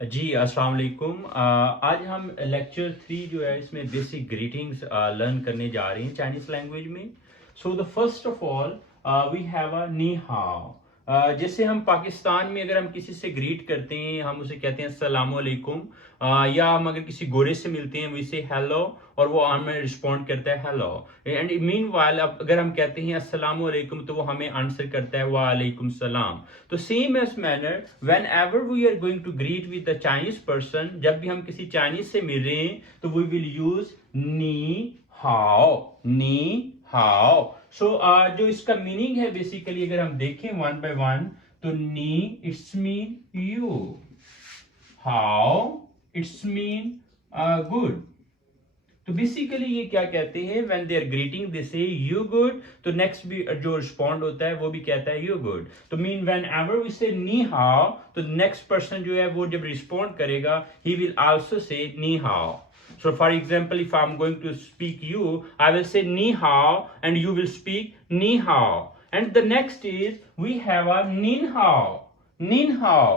जी अस्सलाम वालेकुम। आज हम लेक्चर 3 जो है इसमें बेसिक ग्रीटिंग्स लर्न करने जा रहे हैं चाइनीज लैंग्वेज में। So the first of all we have a नी हाउ। जैसे हम पाकिस्तान में अगर हम किसी से ग्रीट करते हैं हम उसे कहते हैं अस्सलाम वालेकुम। या हम अगर किसी गोरे से मिलते हैं वी से हेलो और वो हमें रिस्पॉन्ड करता है हेलो। एंड मीन वाइल अगर हम कहते हैं अस्सलाम वालेकुम तो वो हमें आंसर करता है वालेकुम सलाम। तो same as manner whenever we are going to greet with the Chinese person, जब भी हम किसी चाइनीज से मिल रहे हैं तो वी विल यूज नी हाउ। नी हाउ। सो जो इसका मीनिंग है बेसिकली अगर हम देखें वन बाय वन, तो नी इट्स मीन यू, हाउ इट्स मीन गुड। तो बेसिकली ये क्या कहते हैं, when they are greeting they say you good, तो नेक्स्ट भी जो रिस्पॉन्ड होता है वो भी कहता है यू गुड। तो मीन व्हेन एवर वी से नी हाउ, तो नेक्स्ट पर्सन जो है वो जब रिस्पॉन्ड करेगा he will also say knee how. So for example, if I'm going to speak you, I will say ni hao and you will speak ni hao. And the next is we have a nin hao. Nin hao.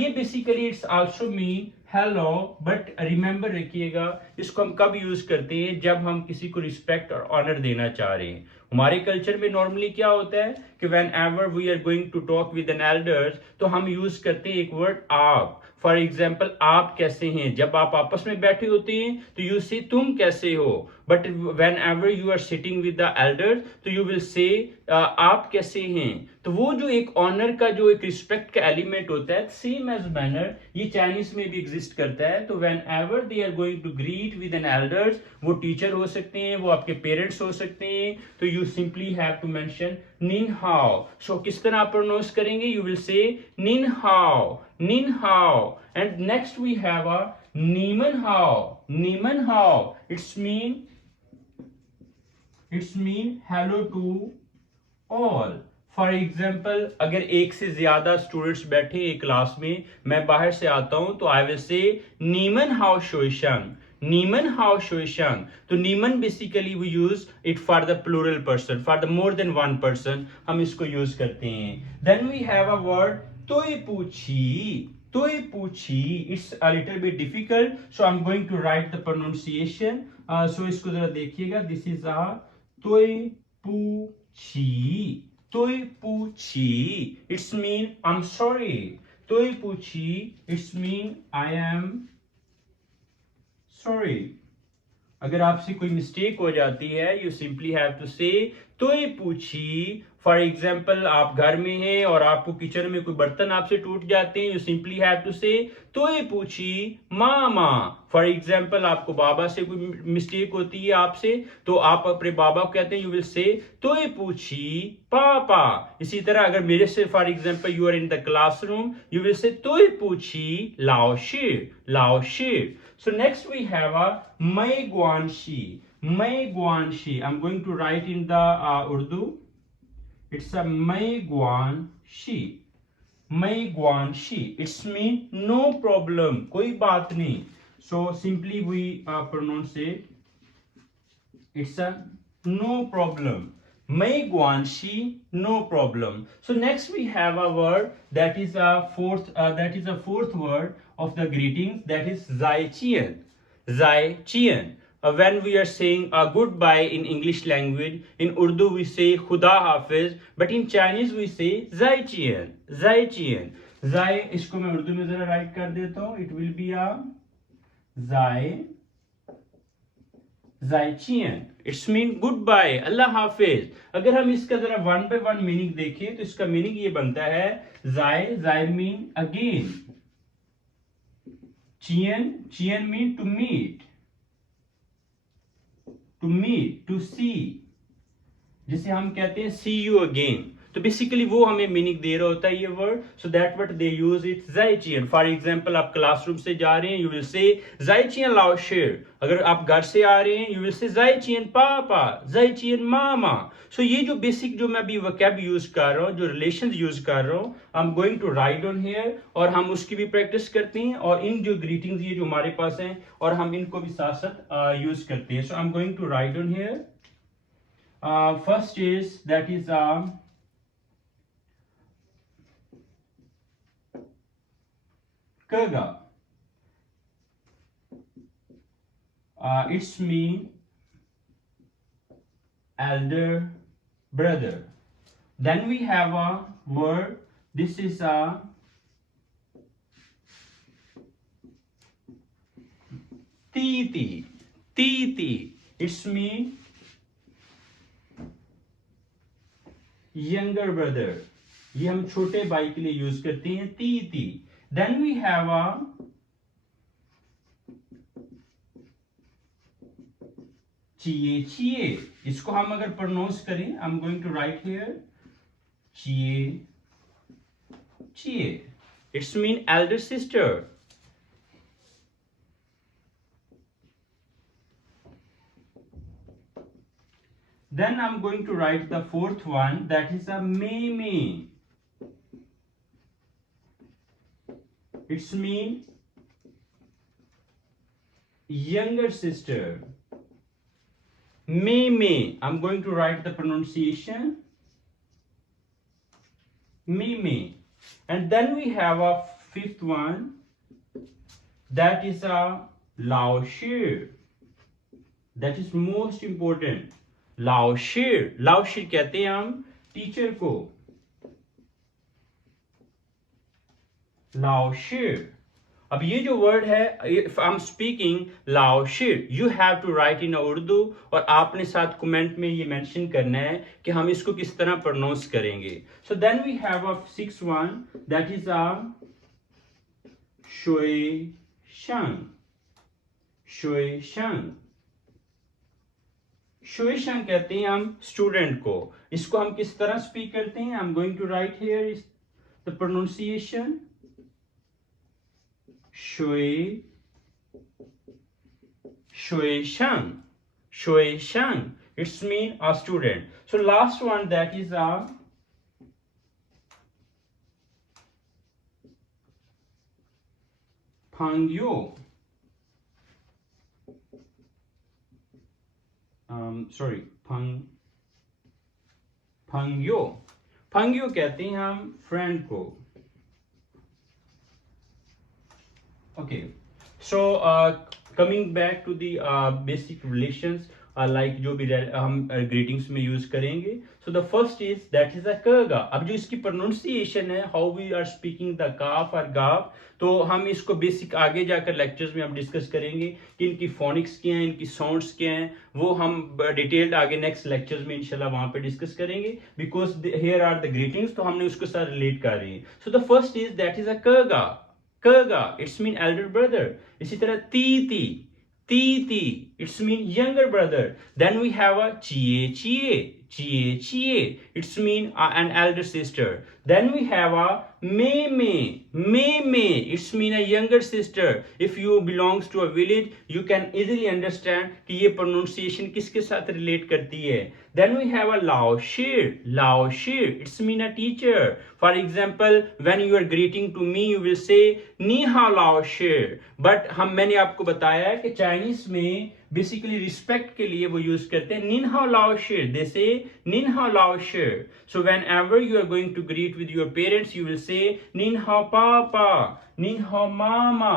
ये basically it's also mean hello, but remember रखिएगा इसको हम कब यूज करते हैं, जब हम किसी को रिस्पेक्ट और ऑनर देना चाह रहे हैं। हमारे कल्चर में नॉर्मली क्या होता है कि whenever we are going to talk with an elders तो हम यूज करते हैं एक वर्ड आप। फॉर एग्जाम्पल आप कैसे हैं, जब आप आपस में बैठे होते हैं तो यू से तुम कैसे हो, but whenever you are sitting with the elders तो यू विल से आप कैसे हैं। तो वो जो एक ऑनर का जो एक रिस्पेक्ट का एलिमेंट होता है सेम एज मैनर ये चाइनीज में भी एग्जिस्ट करता है। तो whenever they are going to greet with an elders, वो टीचर हो सकते हैं, वो आपके पेरेंट्स हो सकते हैं, तो you simply have to mention निन हाउ। सो किस तरह आप प्रोनाउंस करेंगे, यू विल से निन हाउ, निन हाउ। And next we have a नीमन हाउ। नीमन हाउ it's mean hello to all. For example अगर एक से ज्यादा स्टूडेंट्स बैठे एक क्लास में, मैं बाहर से आता हूं तो आई विल से नीमन हाउ शोशंग, नीमन हाउ शोशंग। तो नीमन basically we use it for the plural person, for the more than one person हम इसको यूज करते हैं। Then we have a word तोय पूछी। तोय पूछी it's a little bit difficult, so I am going to write the pronunciation. सो इसको जरा देखिएगा, दिस इज अ तोय पूछी। तोय पूछी it's mean I am sorry. तोय पूछी it's mean I am sorry. अगर आपसे कोई मिस्टेक हो जाती है यू सिंपली हैव टू से तोय पूछी। फॉर एग्जाम्पल आप घर में हैं और आपको किचन में कोई बर्तन आपसे टूट जाते हैं, यू सिंपली हैव टू से तोय पूछी मामा। फॉर एग्जाम्पल आपको बाबा से कोई मिस्टेक होती है आपसे, तो आप अपने बाबा को कहते हैं, यू विल से तोय पूछी पापा। इसी तरह अगर मेरे से for example you are in the classroom, you will say तोय पूछी लाओ शिर, लाओ शिर। So next we have a Mai Guanxi. Mai Guanxi. I'm going to write in the Urdu. It's a Mai Guanxi. Mai Guanxi. It's mean no problem. कोई बात नहीं. So simply we pronounce it. It's a no problem. Mai Guanxi, no problem. So next we have a word that is a fourth. That is a fourth word of the greetings. That is Zai Qian. Zai Qian. When we are saying a goodbye in English language, in Urdu we say Khuda Hafiz, but in Chinese we say Zai Qian. Zai Qian. Zai इसको मैं उर्दू में जरा राइट कर देता हूँ. It will be a Zai. जाइचियन it's mean good bye, अल्लाह हाफिज। अगर हम इसका जरा वन बाय वन मीनिंग देखें तो इसका मीनिंग ये बनता है जाय, जाय मीन अगेन, चियन, चियन mean to meet, to meet, to see, जिसे हम कहते हैं सी यू अगेन। तो बेसिकली वो हमें मीनिंग दे रहा होता है ये word. So that what they use it जाइचियन। फॉर एग्जांपल आप क्लासरूम से जा रहे हैं, यू विल से जाइचियन लाओ शेर। अगर आप घर से आ रहे हैं, यू विल से जाइचियन पापा, जाइचियन मामा। सो ये जो बेसिक जो मैं अभी वोकैब यूज कर रहा हूँ, जो रिलेशंस यूज कर रहा हूँ, I am going to write on here, और हम उसकी भी प्रैक्टिस करते हैं और इन जो ग्रीटिंग्स ये जो हमारे पास हैं और हम इनको भी साथ साथ यूज करते हैं। So I am going to write on here. First is that is Kaga. It's mean elder brother. Then we have a word. This is a titi. Titi. It's mean younger brother. ये हम छोटे भाई के लिए यूज करते हैं तीती. Then we have a चिए चिए. इसको हम अगर प्रोनाउंस करें, I am going to write here चिए चिए. It's mean elder sister. Then I'm going to write the fourth one, that is a meme. It's mean younger sister. Meme. I'm going to write the pronunciation meme. And then we have a fifth one, that is a lao shir. That is most important. लाओ शेर कहते हैं हम टीचर को. लाओ शेर. अब ये जो वर्ड है, इफ आई एम स्पीकिंग लाओ शेर, यू हैव टू राइट इन उर्दू, और आपने साथ कमेंट में ये मेंशन करना है कि हम इसको किस तरह प्रोनाउंस करेंगे. So then we have a six one, that is a शुए शंग. शुए शंग. शुएशंग कहते हैं हम स्टूडेंट को. इसको हम किस तरह स्पीक करते हैं? I am going to write here is the pronunciation शुए शुएशंग. शुएशंग. It's mean a student. So last one, that is a फंग्यो. सॉरी फंग्यो. फंग्यो कहते हैं हम फ्रेंड को. Okay, so coming back to the basic relations, like जो भी हम ग्रीटिंग्स में यूज करेंगे. So the first is that is a कगा. अब जो इसकी प्रोनाउंसिएशन है, how we are speaking the काफ और गाफ, तो हम इसको बेसिक आगे जाकर लेक्चर्स में हम डिस्कस करेंगे कि इनकी फोनिक्स क्या हैं, इनकी साउंड्स क्या हैं. वो हम डिटेल्ड आगे नेक्स्ट लेक्चर्स में इंशाल्लाह वहां पे डिस्कस करेंगे, because here are the greetings, तो हमने उसके साथ रिलेट कर रहे हैं. So the first is that is a कगा. कगा इट्स मीन एल्डर ब्रदर. इसी तरह तीती. तीती it's mean younger brother. Then we have a chie chie. Chie chie. It's mean an elder sister. Then we have a meme. Meme. It's mean a younger sister. If you belongs to a village, you can easily understand कि ये pronunciation किसके साथ relate करती है. Then we have a lao shir. Lao shir. It's mean a teacher. For example, when you are greeting to me, you will say ni hao lao shir. But मैंने आपको बताया है कि चाइनीज में बेसिकली रिस्पेक्ट के लिए वो यूज करते हैं निन हाउ लाओ शेर. दे से निन हाउ लाओ शेर. So whenever you are going to greet with your parents, you will say निन हाउ पापा, निन हाउ मामा.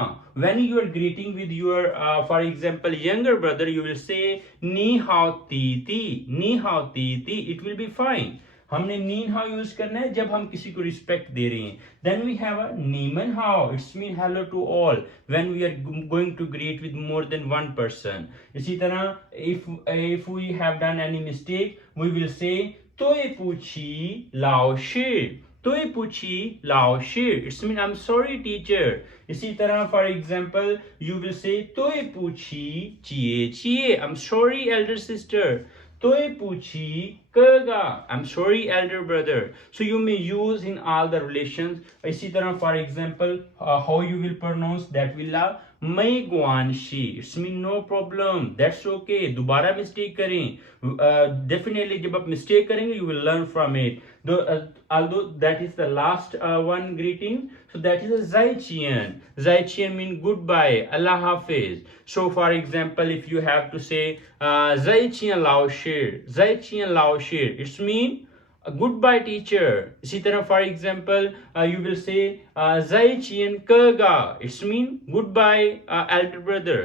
When you are greeting with your, for example, younger brother, you will say ni hao titi, ni hao titi. It will be fine. हमने नीन how use करना है जब हम किसी को रिस्पेक्ट दे रहे हैं. देन वी हैव अ नीमन हाउ. It's mean hello to all when we are going to greet with more than one person. इसी तरह if we have done any mistake, we will say तोय पूछी लाओ शे. तोय पूछी लाओ शे. It's mean I am sorry teacher. इसी तरह for example you will say तोय पूछी चिए चिए. I am sorry elder sister. तोय पूछी कगा. I'm sorry elder brother. So you may use in all the relations. इसी तरह for example how you will pronounce that will मैं गुआनशी. It's mean no problem. That's okay. दोबारा मिस्टेक करें. Definitely जब आप मिस्टेक करेंगे you will learn from it. Although that is the last one greeting, so that is a zaiqian. Zaiqian mean goodbye, Allah Hafiz. So for example, if you have to say zaiqian lao shir, zaiqian lao shir, it's mean goodbye teacher. इसी तरह for example you will say Zai Chien Kega. It's mean goodbye elder brother.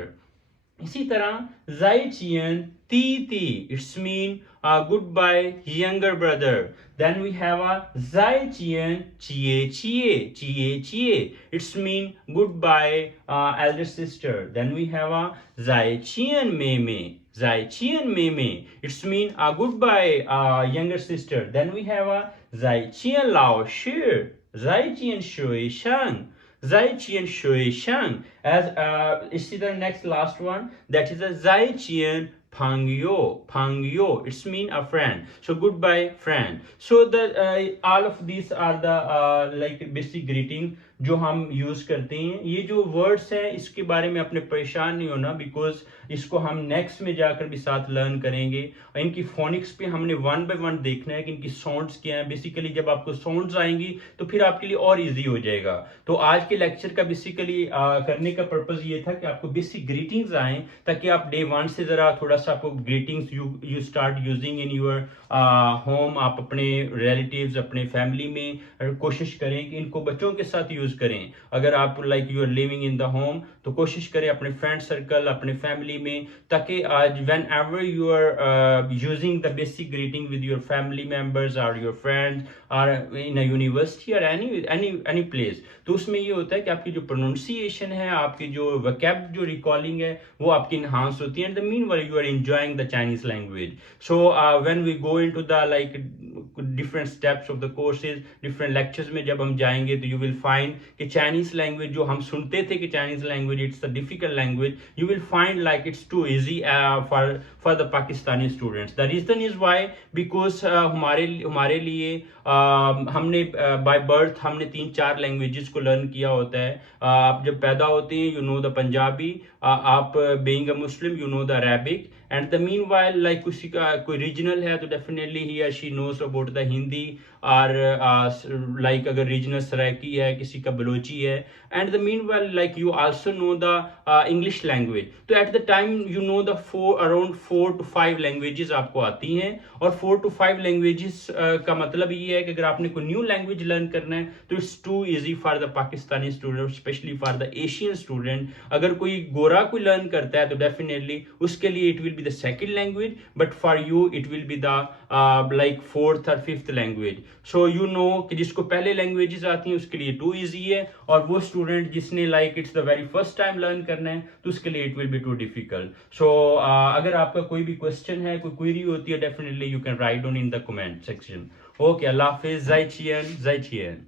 इसी तरह Zai Chien Ti Ti. It's mean goodbye younger brother. Then we have a Zai Chien Chie Chie. Chie Chie. It's mean goodbye elder sister. Then we have a Zai Chien Mei Mei. Zai Qian Mei Mei. It's mean a goodbye younger sister. Then we have a Zai Qian Lao Shi. Zai Qian Shui Shang. Zai Qian Shui Shang. As इसी तरह next last one, that is a Zai Qian Pang Yo. Pang Yo. It's mean a friend. So goodbye friend. So the all of these are the like basic greeting जो हम यूज करते हैं. ये जो वर्ड्स हैं इसके बारे में अपने परेशान नहीं होना, बिकॉज इसको हम नेक्स्ट में जाकर भी साथ लर्न करेंगे. और इनकी फोनिक्स पे हमने वन बाय वन देखना है कि इनकी साउंड्स क्या हैं. बेसिकली जब आपको साउंड्स आएंगी तो फिर आपके लिए और इजी हो जाएगा. तो आज के लेक्चर का बेसिकली करने का पर्पज ये था कि आपको बेसिक ग्रीटिंग्स आए, ताकि आप डे वन से जरा थोड़ा सा आपको greetings you start using in your home. आप अपने रिलेटिव्स, अपने फैमिली में कोशिश करें कि इनको बच्चों के साथ यूज करें. अगर आप like you are living in the home तो कोशिश करें अपने फ्रेंड सर्कल, अपने फैमिली में, ताकि आज whenever you are using the basic greeting with your family members और योर फ्रेंड्स और इन अ यूनिवर्सिटी और एनी प्लेस, तो उसमें ये होता है कि आपकी जो प्रोनाउंसिएशन है, आपकी जो वोकैब जो रिकॉलिंग है वो आपकी इनहांस होती है. And the meanwhile you are enjoying the Chinese language. So when we go into the like different steps of the courses, different lectures में जब हम जाएंगे तो यू विल फाइंड कि चाइनीज लैंग्वेज जो हम सुनते थे कि Chinese language it's a difficult language, you will find like it's too easy for the Pakistani students. The reason is why because हमारे लिए हमने बाय बर्थ हमने 3-4 लैंग्वेजेस को लर्न किया होता है. आप जब पैदा होते हैं यू नो द पंजाबी, आप being a Muslim you know the Arabic. And the meanwhile like किसी का कोई रीजनल है तो डेफिनेटली ही और she knows about the Hindi, और लाइक अगर रीजनल सराइकी है, किसी का बलोची है. And the meanwhile like you also know the English language. तो at the time you know the around 4 to 5 languages आपको आती हैं. और 4 to 5 लैंग्वेजेस का मतलब ये है कि अगर आपने कोई न्यू लैंग्वेज लर्न करना है तो it's too easy for the Pakistani student, specially for the Asian student. अगर कोई गोरा कोई लर्न करता है तो डेफिनेटली उसके लिए it will be the second language, but for you it will be the like 4th or 5th language. So you know कि जिसको पहले लैंग्वेजेस आती हैं उसके लिए टू इजी है, और वो स्टूडेंट जिसने like it's the very first time learn करना है तो उसके लिए it will be too difficult. So अगर आपका कोई भी क्वेश्चन है, कोई क्वेरी होती है, definitely you can write down in the comment section. Okay, अल्लाह हाफिज. ज़ाई चियन.